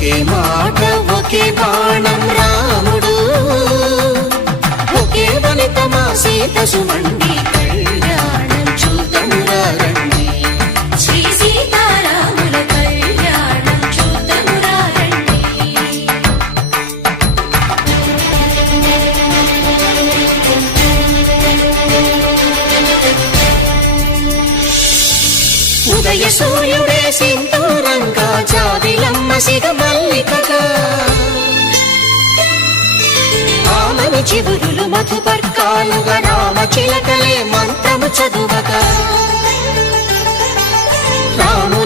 ఒకే మాట ఒకే బాణం రాముడు, ఒకే వనిత మా సీత సుమండి, కళ్యాణం చూద్దామురా రండి. శ్రీ సీతారాముల కళ్యాణం చూద్దామురా రండి. ఉదయ సూర్యుడే సింధూరంగా, జాబిలమ్మ సిగ మల్లికగా, ఆమని చివురులు మధుపర్కాలుగా, రామ చిలకలే మంత్రము చదువగా,